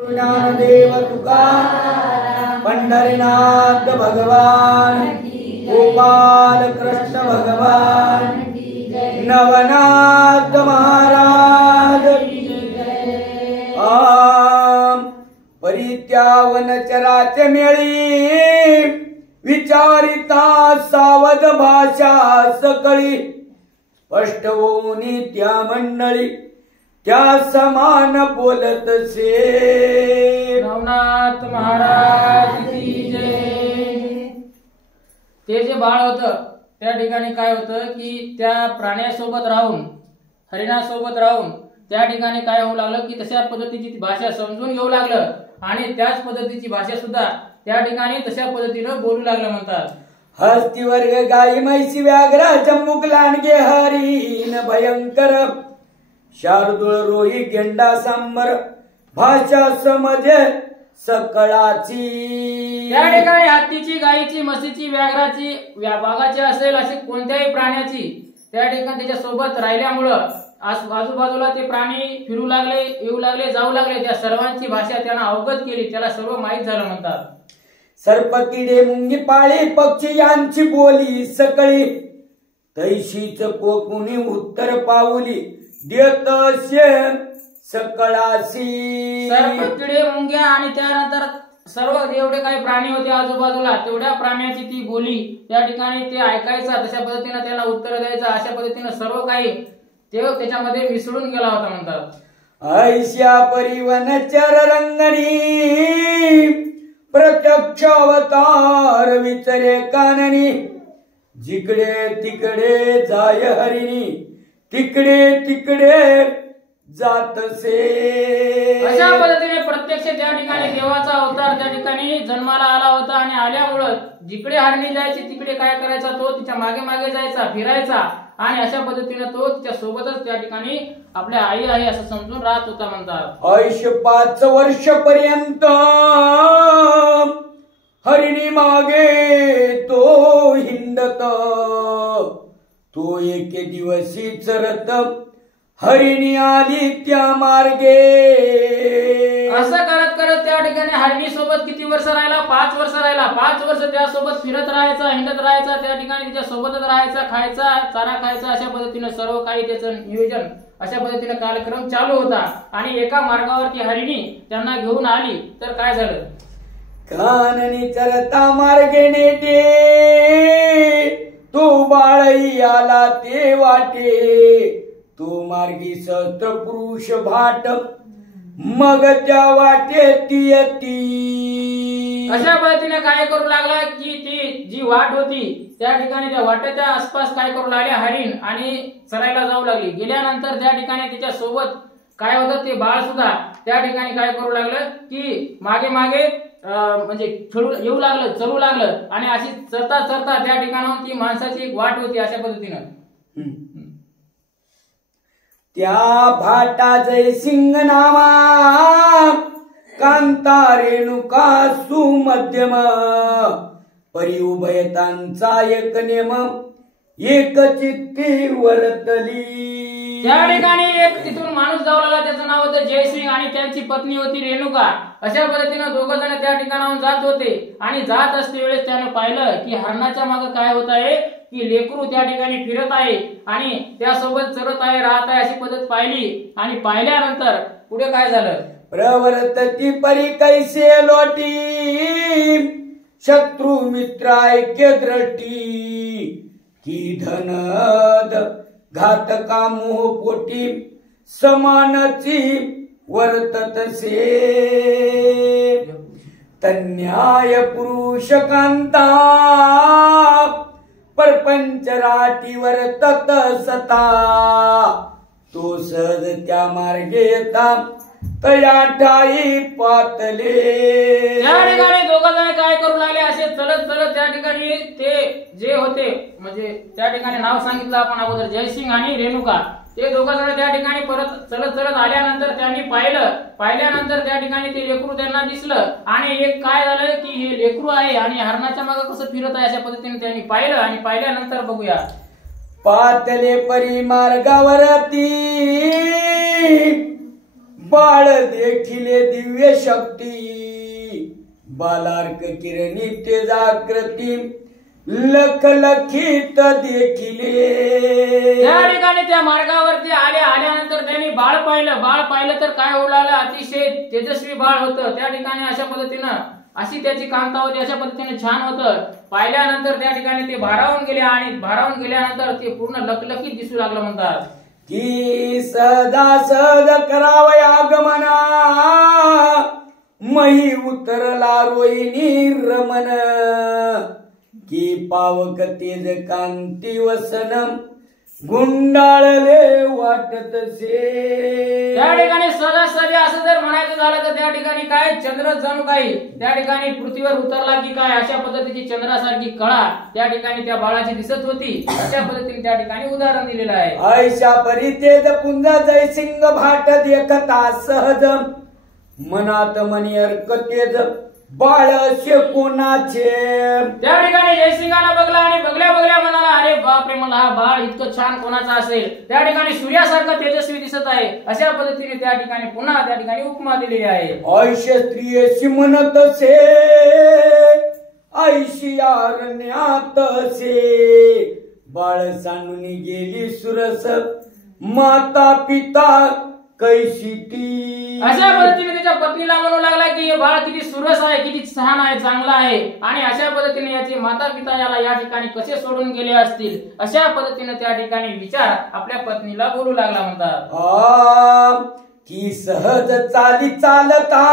ज्ञानदेव तुकाराम, पंढरीनाथ भगवान, गोपाल कृष्ण भगवान, नवनाथ महाराज परित्यावन चराचे मेळी, विचारिता सावध भाषा सकळी, स्पष्ट होऊनी त्या मंडळी त्या समान बोलत से। नवनाथ महाराज की जय। ते जे बाळ होतं त्या ठिकाणी काय होतं की त्या प्राण्यासोबत राहून, हरिणासोबत राहून त्या ठिकाणी काय होऊ लागलं की तशा पद्धतीची भाषा समजून घेऊ लागलं आणि त्याच पद्धतीची भाषा सुद्धा त्या ठिकाणी तशा पद्धतीनं बोलू लागलं म्हणतात। हस्ती वर्ग गाई म्हैसी व्याघ्र जम्बुक लांडगे हरिण भयंकर, शार्दूळ रोही गेंडा सांबर, भाषा समजे सकळाची। त्या ठिकाणी हत्तीची, गायीची, म्हशीची, व्याघ्राची, वाघाची असेल अशी कोणत्याही प्राण्याची त्या ठिकाणी त्याच्या सोबत राहिल्यामुळं आजूबाजूला ते प्राणी फिरू लागले, येऊ लागले, जाऊ लागले, त्या सर्वांची भाषा त्यांना अवगत केली, त्याला सर्व माहीत झालं म्हणतात। सर्प, किडे, मुंगी, पाळी, पक्षी यांची बोली सकळी, तैशीच कोकुनी उत्तर पाऊली देत सकळासी। सर्प, किडे, मुंग्या आणि त्यानंतर सर्व जेवढे काही प्राणी होते आजूबाजूला तेवढ्या प्राण्याची ती बोली त्या ठिकाणी ते ऐकायचा, तशा पद्धतीने त्याला उत्तर द्यायचं, अशा पद्धतीने सर्व काही ते त्याच्यामध्ये मिसळून गेला होता म्हणतात। ऐशा परिवन चर रंगणी, प्रत्यक्ष अवतार विचरे काननी, जिकडे तिकडे जाय हरिणी, तिकडे तिकडे जातसे। अशा पद्धतीने प्रत्यक्ष त्या ठिकाणी देवाचा अवतार त्या ठिकाणी जन्माला आला होता आणि आल्यामुळं जिकडे हरिणी जायची तिकडे काय करायचा, तो तिच्या मागे मागे जायचा, फिरायचा आणि अशा पद्धतीने तो तिच्या सोबतच त्या ठिकाणी आपल्या आई आहे असं समजून राहत होता म्हणतात। आयुष्य 5 वर्ष पर्यंत हरिणी मागे तो हिंडत, तो एके दिवशी चरत हरिणी आली त्या मार्गे। असं करत करत त्या ठिकाणी हरिणी सोबत किती वर्ष राहिला? 5 वर्ष राहिला। 5 वर्ष त्यासोबत फिरत राहायचा, हिंडत राहायचा, त्या ठिकाणी तिच्या सोबतच राहायचा, खायचा, चारा खायचा, अशा पद्धतीने सर्व काही त्याचं नियोजन अशा पद्धतीने कार्यक्रम चालू होता आणि एका मार्गावरती हरिणी त्यांना घेऊन आली तर काय झालं? काननी चरता मार्गे नेटे, तो बाळही आला ते वाटे, तो मार्गी सहस्त्र पुरुष भाट, मग त्या वाटे ती येती। अशा पद्धतीने काय करू लागला की ती जी वाट होती त्या ठिकाणी त्या वाटेच्या आसपास काय करू लागले हरिण आणि चरायला जाऊ लागली। गेल्यानंतर त्या ठिकाणी तिच्या सोबत काय होतं ते बाळ सुद्धा त्या ठिकाणी काय करू लागलं की मागे मागे म्हणजे येऊ लागलं, चरू लागलं आणि अशी चरता चरता त्या ठिकाणाहून ती माणसाची एक वाट होती अशा पद्धतीनं। त्या भाटा जय सिंग नामा, कांता रेणुका सुमध्यम, परी उभयतांचा एक नेम, एक चित्ती वर्तली। त्या ठिकाणी एक तिथून माणूस जाऊ लागला, त्याचं नाव होतं जयसिंग आणि त्यांची पत्नी होती रेणुका। अशा पद्धतीने दोघं जण त्या ठिकाणाहून जात होते आणि जात असते वेळेस त्याने पाहिलं की हरणाच्या मागे काय होत आहे की लेकरू त्या ठिकाणी फिरत आहे आणि त्यासोबत चरत आहे, राहत आहे अशी पद्धत पाहिली आणि पाहिल्यानंतर पुढे काय झालं? प्रवर्तती परी कैसे लोटी, शत्रु मित्र ऐक्य दृष्टी, की धनद घातका मोह पोटी, समानची वर्ततसे। तन्याय पुरुष कांता, परपंच राटी वर्तत सता, तो सहज त्या मार्गे येता, तया ठाई पातले। त्या ठिकाणी दोघं जण काय करू लागले, असे चलत चलत त्या ठिकाणी ते जे होते म्हणजे त्या ठिकाणी नाव सांगितलं आपण अगोदर जयसिंग आणि रेणुका, ते दोघं जण त्या ठिकाणी परत चलत चलत आल्यानंतर त्यांनी पाहिल्यानंतर त्या ठिकाणी ते लेकरू त्यांना दिसलं आणि एक काय झालं की हे लेकरू आहे आणि हरणाच्या मागे कसं फिरत आहे अशा पद्धतीने त्यांनी पाहिलं आणि पाहिल्यानंतर बघूया पातले परी मार्गावरती बाळ देखिले दिव्य शक्ती बालार्क किरणी ते जागृती लख लखित देखिले. त्या ठिकाणी त्या मार्गावरती आल्यानंतर त्यांनी बाळ पाहिलं तर काय होऊ लागलं, अतिशय तेजस्वी बाळ होतं. त्या ठिकाणी अशा पद्धतीनं अशी त्याची कांता होती, अशा पद्धतीने छान होतं. पाहिल्यानंतर त्या ठिकाणी ते भारावून गेले आणि भारावून गेल्यानंतर ते पूर्ण लखलखीत दिसू लागलं म्हणतात की सहजासहज करावया आगमना मही उतरला रोहिणी रमन की पावक तेज कांती वसन गुंडाळले वाटतसे. त्या ठिकाणी सहजासहजी असं जर म्हणायचं झालं तर त्या ठिकाणी काय चंद्र जणू काही त्या ठिकाणी पृथ्वीवर उतरला की काय अशा पद्धतीची चंद्रासारखी कळा त्या ठिकाणी त्या बाळाची दिसत होती. अशा पद्धतीने त्या ठिकाणी उदाहरण दिलेलं आहे. ऐशा परितेज पुंज जयसिंग भाट देखता सहज मनात मनी अर्कतेज बाळ कोणाचे. त्या ठिकाणी जयसिंगाला बघला आणि बघल्या म्हणाला अरे बापरे मला हा बाळ इतकं छान कोणाचा असेल. त्या ठिकाणी सूर्यासारखं तेजस्वी दिसत आहे. अशा पद्धतीने त्या ठिकाणी पुन्हा त्या ठिकाणी उपमा दिलेली आहे. ऐश स्त्रियेशी म्हणत से ऐशी अरण्यात से बाळ सांडून गेली सुरस माता पिता कैशी ती. अशा पद्धतीने त्याच्या पत्नीला म्हणू लागला की हे बाळ किती सुरस आहे, किती छान आहे, चांगला आहे. आणि अशा पद्धतीने याचे माता पिता याला या ठिकाणी कसे सोडून गेले असतील. अशा पद्धतीने त्या ठिकाणी विचार आपल्या पत्नीला बोलू लागला म्हणतात की सहज चाली चालता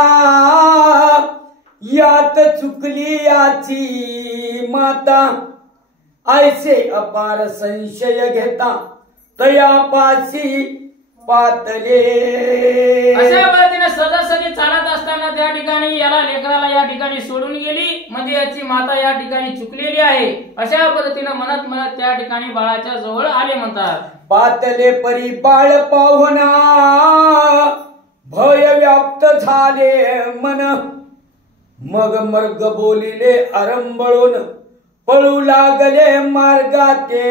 यात चुकली याची माता ऐसे अपार संशय घेता तयापासी पातले. अशा पद्धतीने सहजासहजी चालत असताना त्या ठिकाणी याला लेकराला या ठिकाणी सोडून गेली म्हणजे याची माता या ठिकाणी चुकलेली आहे. अशा पद्धतीने म्हणत त्या ठिकाणी बाळाच्या जवळ आले म्हणतात. पातले परी बाळ पाहुणा भय व्याप्त झाले मन मग मर्ग बोलिले आरंभळून पळू लागले मार्गाते.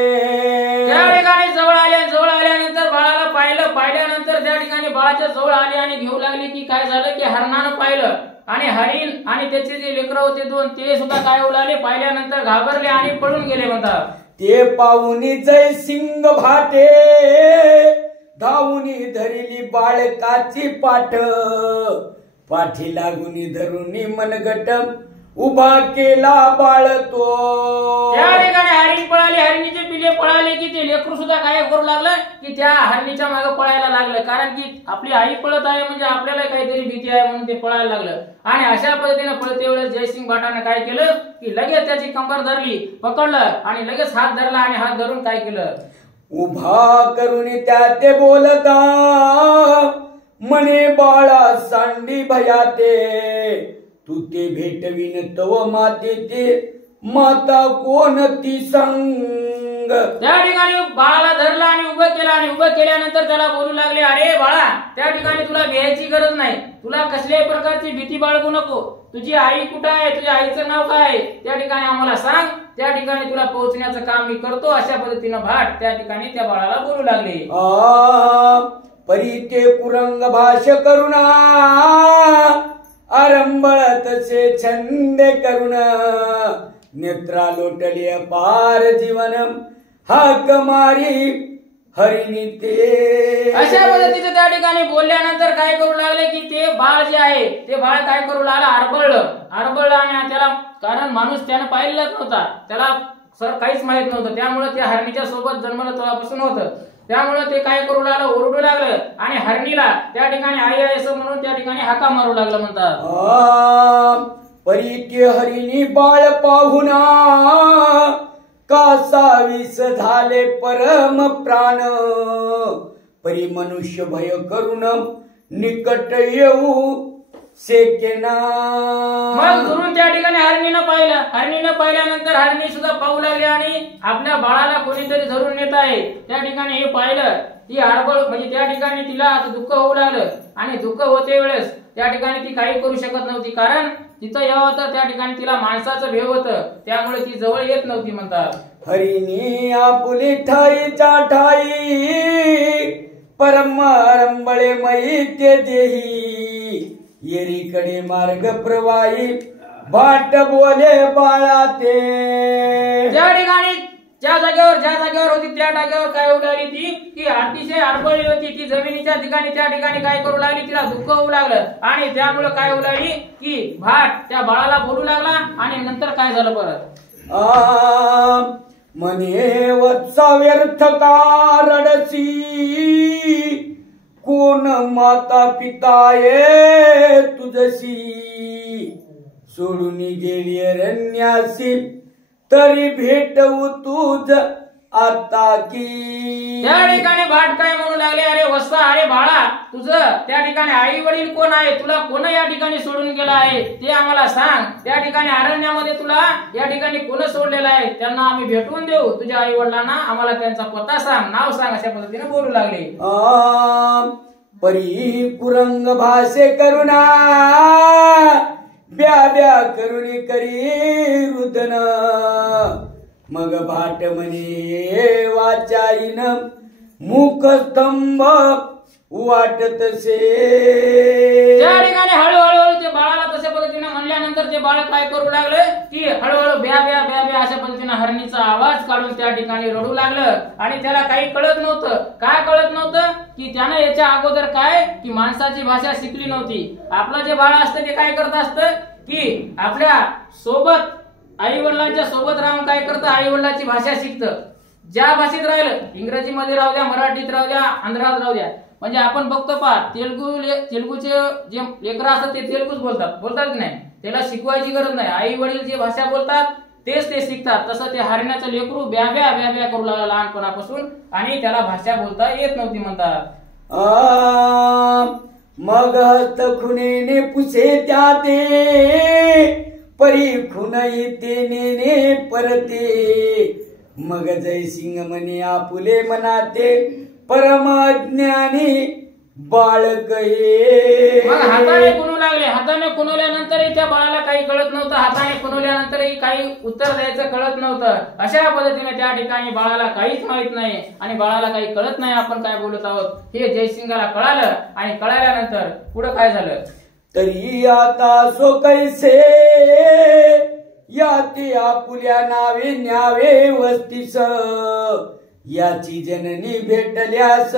त्या ठिकाणी जवळ आल्यानंतर बाळाला पाहिल्यानंतर त्या ठिकाणी बाळाच्या जवळ आले आणि घेऊ लागले की काय झालं की हरणानं पाहिलं आणि हरिण आणि त्याचे जे लेकरं होते दोन ते सुद्धा काय होऊ लागले पाहिल्यानंतर घाबरले आणि पळून गेले म्हणतात. ते पाहुनी जयसिंग भाटे धावुनी धरिली बाळकाची पाठी लागुनी धरुनी मनगट उभा केला बाळ तो. त्या ठिकाणी हरिण पळाली, हरिणीचे पिल्ले पळाले की ते लेकरू सुद्धा काय करू लागलं की त्या हरिणीच्या मागे पळायला लागलं. कारण की आपली आई पळत आहे म्हणजे आपल्याला काहीतरी भीती आहे म्हणून ते पळायला लागलं. आणि अशा पद्धतीने पळते वेळेस जयसिंग भाटाने काय केलं की लगेच त्याची कंबर धरली, पकडलं आणि लगेच हात धरला आणि हात धरून काय केलं उभा करून त्या ते बोलता म्हणे बाळा सांडी भयाते तू ते भेटविन तव माते ते माता कोण ती संग. त्या ठिकाणी बाळाला धरला आणि उभं केल्यानंतर त्याला बोलू लागले अरे बाळा त्या ठिकाणी तुला भ्यायची गरज नाही, तुला कसल्याही प्रकारची भीती बाळगू नको. तुझी आई कुठं आहे, तुझ्या आईचं नाव काय आहे त्या ठिकाणी आम्हाला सांग, त्या ठिकाणी तुला पोहोचण्याचं काम मी करतो. अशा पद्धतीनं भाट त्या ठिकाणी त्या बाळाला बोलू लागले. परी ते कुरंग भाष करुणा आरंभळ तसे छंद करुण नेत्रा लोटली अपार जीवन हाक मारी हरिणी ते. अशा पद्धतीचे त्या ठिकाणी बोलल्यानंतर काय करू लागले की ते बाळ जे आहे ते बाळ काय करू लागलं आरबळलं आणि त्याला कारण माणूस त्यानं पाहिलेलाच नव्हता, त्याला काहीच माहित नव्हतं. त्यामुळे त्या हरणीच्या सोबत जन्मलं तेव्हापासून होतं. त्यामुळे ते काय करू लागलं ओरडू लागलं आणि हरणीला त्या ठिकाणी आई आहे असं म्हणून त्या ठिकाणी हाका मारू लागलं म्हणतात. परी ते हरिणी बाळ पाहुणा कासावीस झाले परम प्राण परी मनुष्य भय करून निकट येऊ सेकेना. मग दुरून त्या ठिकाणी हरणीनं पाहिल्यानंतर हरणी सुद्धा पाहू लागली आणि आपल्या बाळाला कोणीतरी धरून नेत आहे त्या ठिकाणी हे पाहिलं. ती हरबळ म्हणजे त्या ठिकाणी तिला आता दुःख होऊ लागलं आणि दुःख होते वेळेस त्या ठिकाणी ती काही करू शकत नव्हती कारण तिथं यावं होतं त्या ठिकाणी तिला माणसाचं भेव होतं त्यामुळे ती जवळ येत नव्हती म्हणतात. हरिणी आपुली ठाईच्या ठाई परम रंबळे मयी ते देही येरीकडे मार्ग प्रवाही भाट बोले बाळा ते. ज्या ठिकाणी ज्या जागेवर होती त्या जागेवर काय होऊ लागली ती की अतिशय आडबळली होती. ती जमिनीच्या ठिकाणी त्या ठिकाणी काय करू लागली, तिला दुःख होऊ लागलं आणि त्यामुळे काय होऊ लागली की भाट त्या बाळाला बोलू लागला. आणि नंतर काय झालं परत, म्हणे वत्सा व्यर्थ का रडसी कोण माता पिता ये तुझशी सोडून गेली अरण्यासी तरी भेटवू तुझ आता की. त्या ठिकाणी भाट काय म्हणू लागले, अरे वत्सा, अरे बाळा, तुझं त्या ठिकाणी आई वडील कोण आहे, तुला कोण या ठिकाणी सोडून गेला आहे ते आम्हाला सांग. त्या ठिकाणी अरण्यामध्ये तुला या ठिकाणी कोण सोडलेलं आहे, त्यांना आम्ही भेटवून देऊ. तुझ्या आई वडिलांना आम्हाला त्यांचा पत्ता सांग, नाव सांग, अशा पद्धतीने बोलू लागले. परी कुरंग भाषे करुणा ब्या ब्या करुणी करी रुदन मग भाट म्हणे वाचाईन मुख स्तंभ वाटत से. त्या ठिकाणी हळूहळू ते बाळाला तशा पद्धतीने म्हणल्यानंतर ते बाळ काय करू लागले की हळूहळू ब्या ब्या ब्या ब्या अशा पद्धतीने हरणीचा आवाज काढून त्या ठिकाणी रडू लागलं. आणि त्याला काही कळत नव्हतं. काय कळत नव्हतं की त्यानं याच्या अगोदर काय की माणसाची भाषा शिकली नव्हती. आपलं जे बाळ असतं ते काय करत असतं की आपल्या सोबत आई वडिलांच्या सोबत राहून काय करतं, आई वडिलांची भाषा शिकतं. ज्या भाषेत राहिलं, इंग्रजीमध्ये राहू द्या, मराठीत राहू द्या, आंध्रात राहू द्या, म्हणजे आपण बघतो पहा तेलुगूचे जे लेकरं असतात ते तेलुगूच बोलतात की नाही, त्याला शिकवायची गरज नाही. आई वडील जे भाषा बोलतात तेच ते शिकतात. तसं ते हरण्याचं लेकरू ब्या ब्या ब्या ब्या करू लागला लहानपणापासून आणि त्याला भाषा बोलता येत नव्हती म्हणतात. मग हस्त खुनेने पुसे त्या ते परी खुन येते नेने परते मग जयसिंग म्हणे आपुले मनाते परमज्ञानी बाळक ये. मग हाताने खुनू लागले. हाताने खुनवल्यानंतरही त्या बाळाला काही कळत नव्हतं. हाताने खुनवल्यानंतरही काही उत्तर द्यायचं कळत नव्हतं. अशा पद्धतीने त्या ठिकाणी बाळाला काहीच माहित नाही आणि बाळाला काही कळत नाही आपण काय बोलत आहोत हे जयसिंगाला कळालं. आणि कळाल्यानंतर पुढे काय झालं, तरी आता सो कैसे याते आपुल्या नावे न्यावे वस्तीस याची जननी भेटल्यास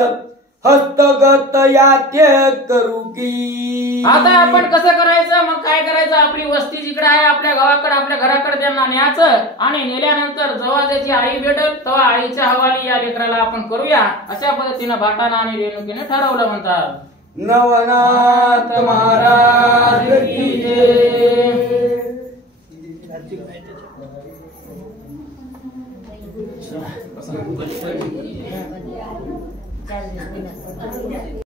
हस्तगत याते करू की. आता आपण कसं करायचं, मग काय करायचं, आपली वस्ती जिकडे आहे आपल्या गावाकडे आपल्या घराकडे त्यांना न्यायचं आणि नेल्यानंतर जेव्हा त्याची आई भेटल तेव्हा आईच्या हवाली या लेकराला आपण करूया. अशा पद्धतीने भाटाना आणि रेणुकीने ठरवलं म्हणतात. नवनाथ महाराज की जय.